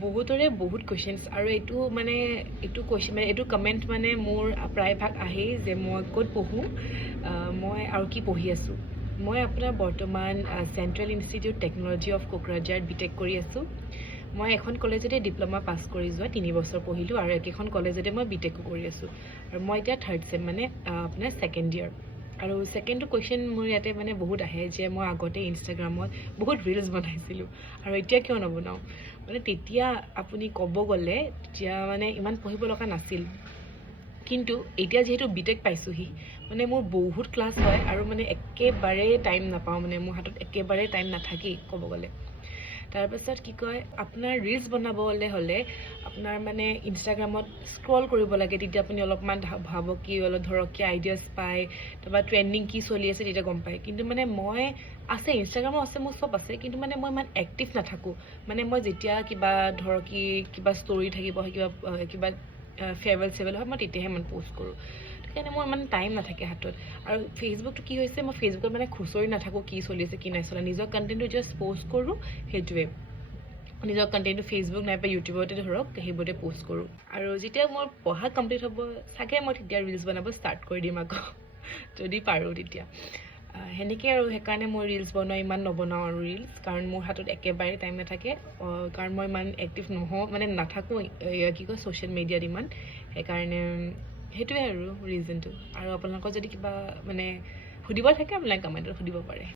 বহুতৰে বহুত কুৱেশ্যনছ আৰু এইটো কুৱেশ্যন মানে এইটো কমেণ্ট মানে মোৰ প্ৰায়ভাগ আহেই যে মই ক'ত পঢ়োঁ, মই আৰু কি পঢ়ি আছোঁ। মই আপোনাৰ বৰ্তমান চেণ্ট্ৰেল ইনষ্টিটিউট টেকন'লজি অফ কোকৰাঝাৰত বিটেক কৰি আছোঁ। মই এখন কলেজতে ডিপ্ল'মা পাছ কৰি যোৱা 3 বছৰ পঢ়িলোঁ আৰু একেখন কলেজতে মই বিটেকো কৰি আছোঁ। আৰু মই এতিয়া 3rd চেম মানে আপোনাৰ 2nd ইয়াৰ। আৰু ছেকেণ্ডটো কুৱেশ্যন মোৰ ইয়াতে মানে বহুত আহে যে মই আগতে ইনষ্টাগ্ৰামত বহুত ৰিলছ বনাইছিলোঁ আৰু এতিয়া কিয় নবনাওঁ। মানে তেতিয়া আপুনি ক'ব গ'লে তেতিয়া মানে ইমান পঢ়িব লগা নাছিল, কিন্তু এতিয়া যিহেতু বিটেক পাইছোঁহি মানে মোৰ বহুত ক্লাছ হয় আৰু মানে একেবাৰে টাইম নাপাওঁ, মানে মোৰ হাতত একেবাৰে টাইম নাথাকেই ক'ব গ'লে। তাৰপাছত কি কয়, আপোনাৰ ৰিলছ বনাবলৈ হ'লে আপোনাৰ মানে ইনষ্টাগ্ৰামত স্ক্ৰল কৰিব লাগে, তেতিয়া আপুনি অলপমান ভাবক কি অলপ ধৰক কি আইডিয়াছ পায়, তাৰপৰা ট্ৰেণ্ডিং কি চলি আছে তেতিয়া গম পায়। কিন্তু মানে মই আছে ইনষ্টাগ্ৰামো আছে, মোৰ চব আছে, কিন্তু মানে মই ইমান এক্টিভ নাথাকোঁ। মানে মই যেতিয়া কিবা ধৰক কি কিবা ষ্টৰি থাকিব, কিবা ফেয়াৰৱেল চেয়াৰৱেল হয়, মই তেতিয়াহে মানে প'ষ্ট কৰোঁ। সেইকাৰণে মোৰ ইমান টাইম নাথাকে হাতত। আৰু ফেচবুকটো কি হৈছে, মই ফেচবুকত মানে খুচৰি নাথাকোঁ কি চলি আছে কি নাই চলা, নিজৰ কণ্টেণ্টটো জাষ্ট প'ষ্ট কৰোঁ, সেইটোৱে। নিজৰ কণ্টেণ্টটো ফেচবুক নাইবা ইউটিউবতে ধৰক সেইবোৰতে প'ষ্ট কৰোঁ। আৰু যেতিয়া মোৰ পঢ়া কমপ্লিট হ'ব চাগে মই তেতিয়া ৰিলছ বনাব ষ্টাৰ্ট কৰি দিম আকৌ যদি পাৰোঁ তেতিয়া। সেনেকৈ আৰু সেইকাৰণে মই ৰিলছ বনোৱা ইমান নবনাওঁ আৰু ৰিলছ, কাৰণ মোৰ হাতত একেবাৰে টাইম নাথাকে, কাৰণ মই ইমান এক্টিভ নহওঁ মানে নাথাকোঁ কি কয় ছ'চিয়েল মিডিয়াত ইমান। সেইকাৰণে সেইটোৱে আৰু ৰিজনটো। আৰু আপোনালোকৰ যদি কিবা মানে সুধিব থাকে আপোনালোকে কমেণ্টত সুধিব পাৰে।